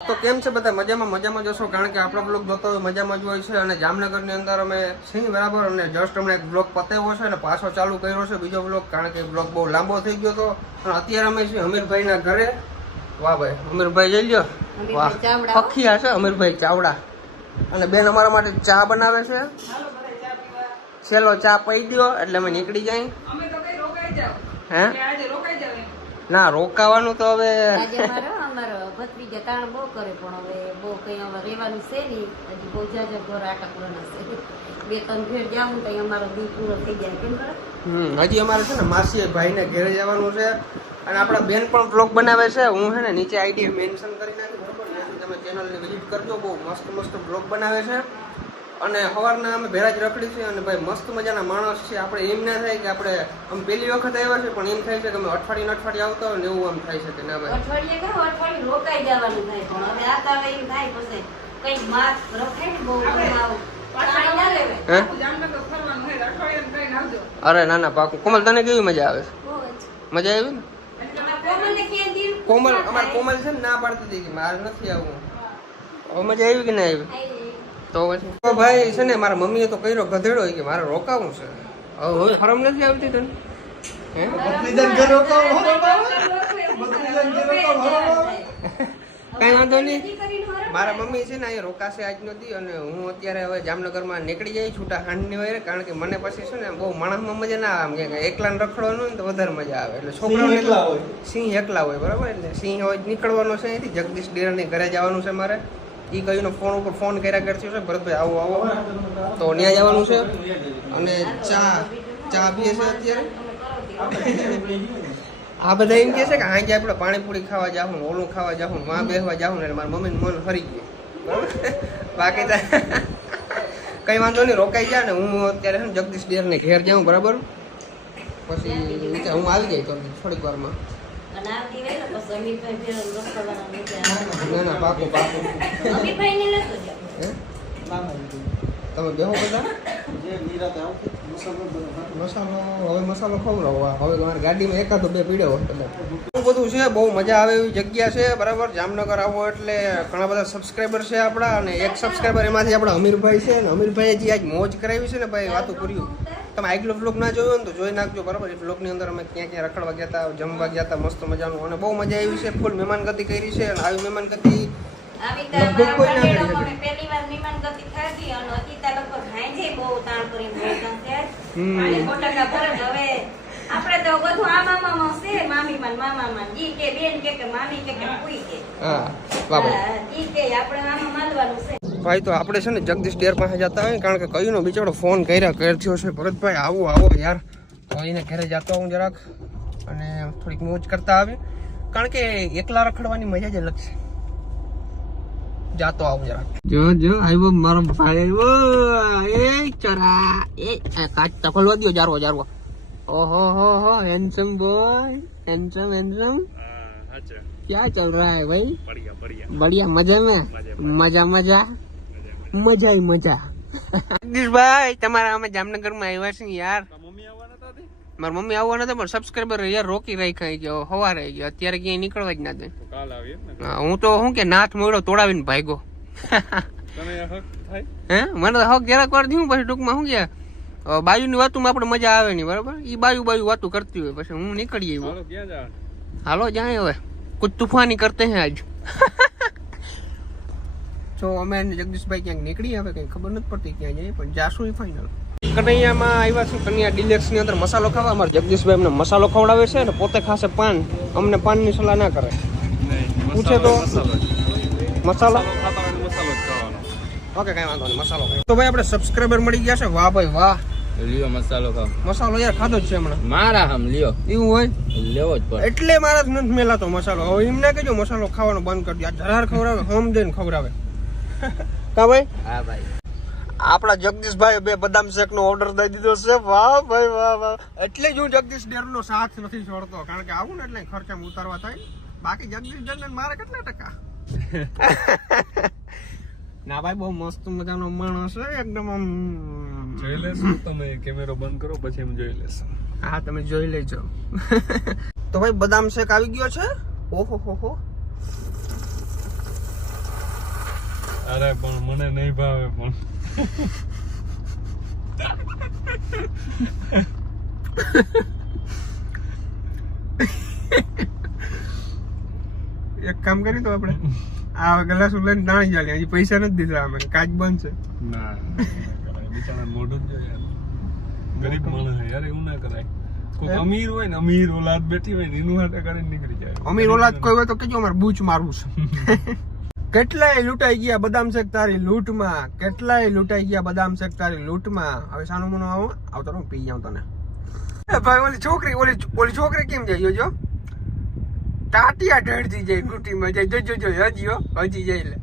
તો કેમ છે બધા મજામાં જશો કારણ કે આપણો બ્લોગ જોતો હોય મજામાં જ હોય છે અને જામનગરની અંદર અમે સિંહ બરાબર અને જસ્ટ હમણાં એક બ્લોગ પતાવ્યો છે અને પાછો ચાલુ કર્યો છે બીજો બ્લોગ કારણ કે બ્લોગ બહુ લાંબો થઈ ગયો હતો અને અત્યારે અમે છીએ અમીરભાઈના ઘરે. વાહ ભાઈ અમીરભાઈ જઈ લ્યો, વાહ પખિયા છે અમીરભાઈ ચાવડા અને બેન અમારા માટે ચા બનાવે છે. સેલો ચા પી દો એટલે અમે નીકળી જાય. હે ના રોકાવાનું તો હવે ભત્રીજા તાણ બહુ કરે પણ હવે બહુ કઈ હવે રહેવાનું છે નહીં. હજી બહુ જાજા ઘર આટકવાના છે. 2-3 ફેર જાવું તો અમારો દી પૂરો થઈ જાય. કેમ કરે હજી અમારે છે ને માસી ભાઈને ઘરે જવાનું છે અને આપણા બેન પણ બ્લોગ બનાવે છે. હું છે ને નીચે આઈડી મેન્શન કરી નાખી બરોબર, ત્યાંથી તમે ચેનલને વિઝિટ કરજો. બહુ મસ્ત બ્લોગ બનાવે છે અને સવારના અમે ભેરા જ રખડી છે અને ભાઈ મસ્ત મજાના માણસ છે. આપણે એમ ના થાય કે આપણે આમ પહેલી વખત આવ્યા છે પણ એમ થાય છે કે અમે અઠવાડિયે આવતા હોય ને એવું આમ થાય છે કે ના ભાઈ અઠવાડિયે રોકાઈ જવાનું થાય પણ હવે આતા હવે એમ થાય પછી કઈ માસ રખાય ને બહુ અરે ના ના પાકું. કોમલ તને કેવી મજા આવે? મજા આવી ને? કોમલ અમારે કોમલ છે ને ના પાડતી હતી કે મારે નથી આવવું. હવે મજા આવી કે ના આવી? તો પછી તો ભાઈ છે ને મારા મમ્મીએ તો કર્યો ગધેડો કે મારે રોકાવું છે. હવે શરમ નથી આવતી તને? કઈ વાંધો નહીં. મારા મમ્મી છે ને અહીંયા રોકાશે આજ નથી અને હું અત્યારે હવે જામનગરમાં નીકળી જાય છૂટા હાંડની હોય કારણ કે મને પછી છે ને બહુ માણસમાં મજા ના આવે. એકલા રખડવાનું ને તો વધારે મજા આવે એટલે છોકરાઓ સિંહ એકલા હોય બરાબર એટલે સિંહ હોય નીકળવાનો છે અહીંથી જગદીશ ડેરાની ઘરે જવાનું છે મારે. એ કહીને ફોન ઉપર ફોન કર્યા કરતી છે ભરતભાઈ આવો તો ત્યાં જવાનું છે અને ચા પીએ છે અત્યારે. આ બધા એમ કહે છે કે આજે આપણે પાણીપુરી ખાવા જાઉં ઓલું ખાવા જાઉં માં બેસવા જાઉં એટલે મારા મમ્મીનું મન ફરી ગયું બરાબર. બાકી તો કંઈ વાંધો નહીં રોકાઈ જાય ને હું અત્યારે છે ને જગદીશ ડેરને ઘેર જાઉં બરાબર. પછી હું આવી જાય તો થોડીક વારમાં. ના ના પાકું તમે બેહો બધા મસાલો ખવડાવો. હવે તમારી ગાડીમાં એકાદો બે પીડ્યો બધા બધું છે. બહુ મજા આવે એવી જગ્યા છે બરાબર. જામનગર આવો એટલે ઘણા બધા સબસ્ક્રાઈબર છે આપણા અને એક સબસ્ક્રાઈબર એમાંથી આપણા અમીરભાઈ છે ને અમીરભાઈએ જે આજ મોજ કરાવી છે ને ભાઈ વાતું કર્યું. તમે આગલો બ્લોગ ના જોયો ને તો જોઈ નાખજો બરાબર. એ બ્લોગની અંદર અમે ક્યાં રખડવા ગયા હતા, જમવા ગયા હતા મસ્ત મજાનું અને બહુ મજા આવી છે. ફૂલ મહેમાનગતિ કરી છે અને આવી મહેમાનગતિ લગભગ કોઈ ના કરી શકે. પહેલી વાર મહેમાનગતિ ખાધી અને અતીતા લગભગ હાંજે બહુ તાણ કરીને હવે આપણે તો બધું આ મામા છે મામી મામા ઈ કે બેન કે મામી કે કોઈ કે હા બાબા ઈ કે આપણે મામા માનવાનું છે. ભાઈ તો આપણે છે ને જગદીશ ડેર પાસે જતા હોય કારણ કે કયુંનો બિચારો ફોન કર્યો થયો છે ભરતભાઈ આવો યાર તો એને ઘરે જતો હું જરાક અને થોડીક મોજ કરતા આવી કારણ કે એકલા રખડવાની મજા જ અલગ છે. જાતો આવું જરાક. જો આવ્યો મારો ભાઈ આવ્યો. એ ચરા એ કાચ તકલવા દો જારવો ઓહો હો हैंडसम बॉय हैंडसम क्या चल रहा है भाई? बढ़िया मजा में मजा જગદીશભાઈ તમારા અમે જામનગરમાં આવ્યા છીએ યાર. મારા મમ્મી આવવાના હતા પણ સબસ્ક્રાઈબર યાર રોકી રાખ્યા ગયો સવારે ગયો અત્યારે ક્યાંય નીકળવા જ ના દે. હું તો શું કે નાથ મોડો તોડાવીને ભાગ્યો. હે મને તો હક જરાક વાર થયું પછી ટૂંકમાં શું કે બાયુની વાતોમાં આપણે મજા આવે નહીં બરાબર. એ બાયુ વાતો કરતી હોય પછી હું નીકળી આવ્યો. હાલો જાય હવે કુછ તૂફાની કરતે હે આજ. તો અમે જગદીશભાઈ ક્યાંક નીકળી હવે કઈ ખબર નથી પડતી ક્યાં જઈએ પણ જાશું ફાઇનલ. કનૈયામાં આવ્યા છે કનૈયા ડિલેક્સ ની અંદર મસાલો ખાવા. અમારે જગદીશભાઈ અમને મસાલો ખવડાવે છે ને પોતે ખાશે પાન. અમને પાનની સલાહ ના કરે. પૂછે તો મસાલો ઓકે કઈ વાંધો નહીં મસાલો. તો ભાઈ આપણે સબસ્ક્રાઈબર મળી ગયા છે. વાહ ભાઈ વાહ. લ્યો મસાલો ખાવ. મસાલો યાર ખાધો જ છે હમણાં. મારા હમ લ્યો. એવું હોય લેવો જ પડે એટલે મારા જ નથી મેલાતો મસાલો. હવે એમ ના કહેજો મસાલો ખાવાનો બંધ કરી દે. જરાર ખવડાવે હમ દઈને ખવડાવે. કા ભાઈ? હા ભાઈ. આપણા જગદીશભાઈ 2 બદામ શેક નો ઓર્ડર દઈ દીધો છે. વાહ ભાઈ વાહ. એટલે જ હું જગદીશ ડેર નો સાથ નથી છોડતો કારણ કે આવું ને એટલે ખર્ચા ઉતારવા થાય. બાકી જગદીશ ડેર ને મારે કેટલા ટકા? ના ભાઈ બહુ મસ્ત મજાનો માણસ છે એકદમ. આમ જોઈ લેશું તમે કેમેરો બંધ કરો પછી એમ જોઈ લેશું. હા તમે જોઈ લેજો. તો ભાઈ બદામ શેક આવી ગયો છે. ઓહો હો અરે પણ મને નહીં ભાવે પણ એક કામ કરી તો આપણે આ ગ્લાસ લઈને નાણી ચાલે હજી પૈસા નથી દીધા અમે કાચ બંધ છે ના બિચારા મોઢું જ યાર ગરીબ માણસ યાર એવું ના કરાય કોઈ અમીર હોય ને અમીર ઓલાદ બેઠી હોય ને એનું હાથે કરીને નીકળી જાય અમીર ઓલાદ કોઈ હોય તો કેજો અમારે બૂચ મારવું છે કેટલાય લૂંટાઈ ગયા બદામ શેક તારી લૂંટમાં કેટલાય લૂંટાઈ ગયા બદામ શેક તારી લૂંટમાં હવે સાનું મનો આવતો હું પી જાઉં તને ભાઈ ઓલી છોકરી ઓલી છોકરી કેમ જાય જો ટાટિયા ઢળતી જાય ગુટીમાં જાય જો હજી જાય લે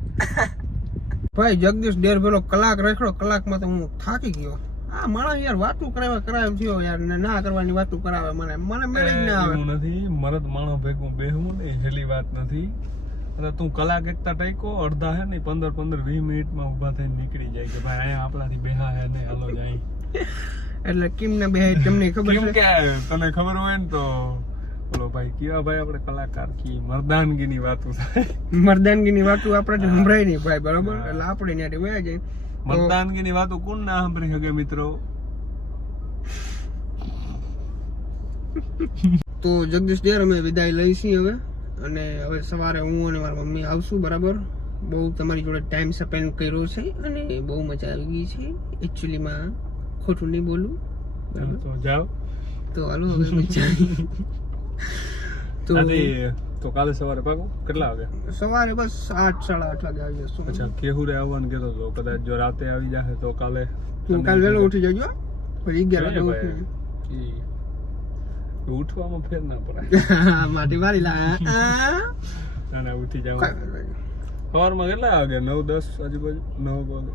ભાઈ જગદીશ ડેર પેલો કલાક રેખડો કલાકમાં તો હું થાકી ગયો આ માણસ યાર વાતું કરાવે થયો યાર ને ના કરવાની વાતું કરાવે મને મેળ જ ના આવે એવું નથી મરદ માણસ ભેગું બેહવું ને હેલી વાત નથી અરે તું કલાક એકતા ટાઈકો અડધા હે ને 15-20 મિનિટમાં ઊભા થઈને નીકળી જાય કે ભાઈ અહીંયા આપણાથી બેહા હે ને હાલો જાય એટલે કેમ ને બે તમને ખબર કેમ છે કે તને ખબર હોય ને તો બોલો ભાઈ કેવા ભાઈ આપણે કલાકાર કી મર્દાનગીની વાતો થાય મર્દાનગીની વાતો આપણે સંભળાય નહીં ભાઈ બરાબર એટલે આપણે ત્યાંથી વયા જાય મર્દાનગીની વાતો કોણ ના સાંભળી શકે મિત્રો તો જગદીશ ડેર અમે વિદાય લઈશી હવે અને હવે સવારે હું અને મારી મમ્મી આવશું બરાબર બહુ તમારી જોડે ટાઈમ સ્પેન્ડ કર્યો છે અને બહુ મજા આવી ગઈ છે એકચ્યુઅલીમાં ખોટું નહીં બોલું બરાબર તો જાઓ તો હાલો હવે મજા આવી તો તો કાલે સવારે પાકો કેટલા વાગે સવારે બસ 8-8:30 વાગે આવી જશું અચ્છા કેહુરે આવવાનું કહેતો તો કદાચ જો રાતે આવી જશે તો કાલે તું કાલે વહેલો ઉઠી જજો પછી 11 વાગે ઉઠવામાં ફેર ના પડાય માટી મારી લા ના ઉઠી જાવ સવારમાં કેટલા વાગે 9-10 આજુબાજુ 9 વાગે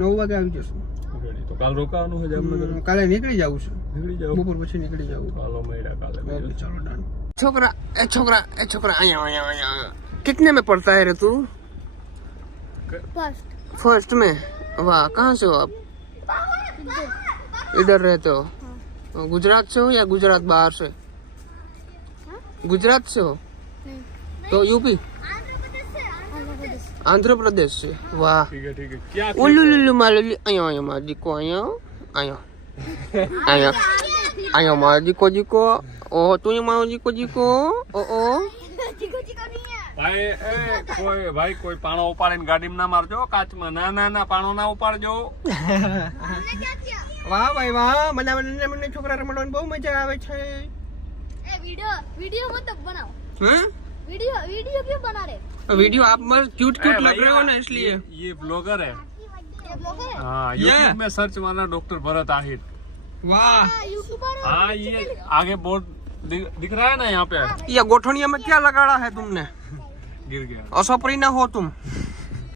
9 વાગે આવી જશું રેડી તો કાલ રોકાવાનું છે જામનગર કાલે નીકળી જાવ છું નીકળી જાવ બપોર પછી નીકળી જાવ કાલો મૈડા કાલે ओके चलो डन छोकरा आया कितने में पढ़ता है रे तू फर्स्ट में वाह कहाँ से हो आप इधर रहते हो गुजरात से हो या गुजरात बाहर से गुजरात से हो तो यूपी आंध्र प्रदेश से वाह ठीक है क्या उल्लू मालू आया माजी को आया माजी को जी को ओ तू ये माओ जी को ओ ભાઈ કોઈ પાણો ઉપાડીને ગાડીમાં ના મારજો કાચમાં ના પાણો ના ઉપાડજો વાહ ભાઈ વાહ મને છોકરા રમવાની બહુ મજા આવે છે ए वीडियो मत बनाओ हैं वीडियो क्यों बना रहे वीडियो आप मत क्यूट लग रहे हो ना इसलिए ये ब्लॉगर है ये ब्लॉगर है हाँ यूट्यूब में सर्च मारना डॉक्टर भरत आहिर वाह यूट्यूबर हाँ ये आगे बोर्ड दिख रहा है ना यहाँ पे ये गोठनिया में क्या लगाड़ा है तुमने गिर गया અસપરી ના હો તુમ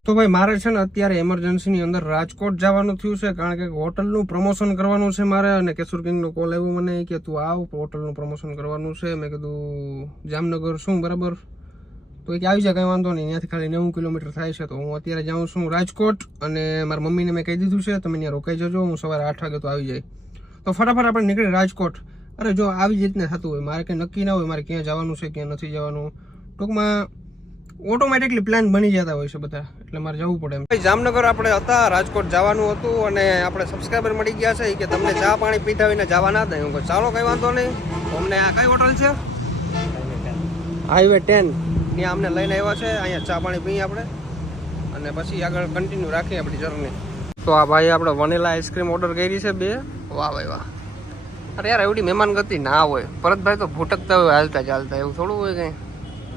તો ભાઈ મારે છે ને અત્યારે એમરજન્સી ની અંદર રાજકોટ જવાનું થયું છે કારણ કે હોટલનું પ્રમોશન કરવાનું છે મારે અને કેશુર કિંગનો કોલ આવ્યો મને કે તું આવ હોટલનું પ્રમોશન કરવાનું છે મેં કીધું જામનગર શું બરાબર તો કે આવી જાય કંઈ વાંધો નહીં ત્યાંથી ખાલી 9 કિલોમીટર થાય છે તો હું અત્યારે જાઉં છું રાજકોટ અને મારી મમ્મીને મેં કહી દીધું છે તમે ત્યાં રોકાઈ જજો હું સવારે 8 વાગે તો આવી જાય તો ફટાફટ આપણે નીકળે રાજકોટ અરે જો આવી જ રીતને થતું હોય મારે કંઈ નક્કી ના હોય મારે ક્યાં જવાનું છે ક્યાં નથી જવાનું ટૂંકમાં ઓટોમેટિકલી પ્લાન બની જતા હોય છે બધા એટલે મારે જવું પડે એમ જામનગર આપણે હતા રાજકોટ જવાનું હતું અને આપણે સબસ્ક્રાઈબર મળી ગયા છે કે તમને ચા પાણી પીધા વિના જવા ના દે હું કહું ચાલો કંઈ વાંધો નહીં અમને આ કઈ હોટલ છે હાઈવે 10 ત્યાં અમને લઈને આવ્યા છે અહીંયા ચા પાણી પીએ આપણે અને પછી આગળ કન્ટિન્યુ રાખીએ આપણી જર્ની તો આ ભાઈ આપણે વનીલા આઈસ્ક્રીમ ઓર્ડર કરી છે 2 વાહ ભાઈ વાહ અરે યાર એવડી મહેમાન ગતિ ના હોય પરતભાઈ તો ભૂટકતા હોય હાલતા ચાલતા એવું થોડું હોય કઈ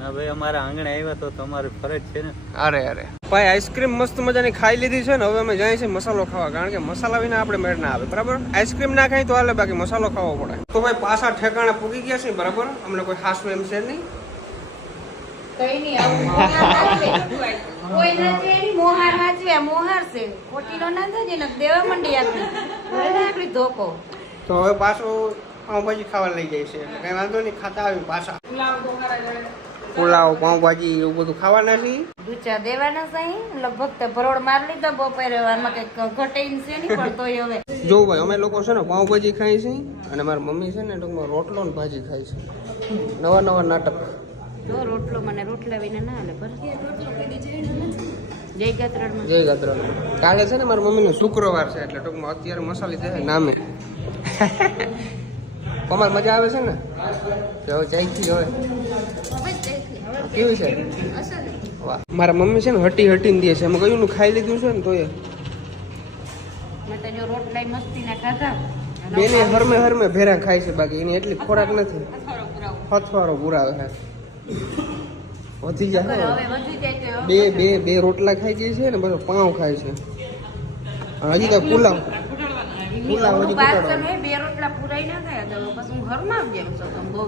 ના ભાઈ અમારા આંગણે આવ્યા તો તમારી ફરજ છે ને અરે ભાઈ આઈસ્ક્રીમ મસ્ત મજાની ખાઈ લીધી છે ને હવે અમે જઈએ છીએ મસાલો ખાવા કારણ કે મસાલા વિના આપણે મેળ ના આવે બરાબર આઈસ્ક્રીમ ના ખાઈ તો હાલે બાકી મસાલો ખાવો પડે તો ભાઈ પાછા ઠેકાણે પૂગી ગયા છે બરાબર અમને કોઈ ખાસ એમ છે નહીં કઈ નહીં આવું કોઈ નથી એની મોહાર વાંચવે મોહાર છે ખોટીનો ના થજે ને દેવા મંડી આપણી ધોકો તો હવે પાછું પાઉંભાજી ખાવા લઈ જાય છે એટલે કઈ વાંધો નહીં ખાતા આવી પાછા પુલાવ પાઉંભાજી એવું બધું ખાવાના છે દૂચા દેવાના સહી લગભગ તો ભરોડ માર લીધો બપોરે આમાં કઈક ઘટેન છે નહીં પણ તોય હવે જો ભાઈ અમે લોકો છે ને પાઉંભાજી ખાઈ છે અને મારી મમ્મી છે ને ટૂંકમાં રોટલો ને ભાજી ખાય છે નવા નાટક જો રોટલો મને રોટલા વિના ના હાલે પર જય ગાત્રણમાં જય ગાત્રણ. કાલે છે ને મારી મમ્મીનો શુક્રવાર છે એટલે ટૂંકમાં અત્યારે મસાલી છે નામે. કમર મજા આવે છે ને? તો હવે ચાખી હવે કેવી છે? વાહ. મારા મમ્મી છે ને હટીને દે છે. એમાં કયું નું ખાઈ લીધું છે ને તોય મેં તો જો રોટલા મસ્તીના ખાધા બેને હરમે ભેરા ખાય છે, બાકી એની એટલી ખોરાક નથી. હથવારો પુરાવે છે. વધી જાય હવે ને. વધી જાય તો બે રોટલા ખાઈ જાય છે ને બધો પાઉં ખાય છે. હજી તો પુલાવ હજી પાર્સલ ઘટાડવાનું. હોય 2 રોટલા પુરાઈ ના થાય તો પછી હું ઘરમાં જ જેમ છું બહુ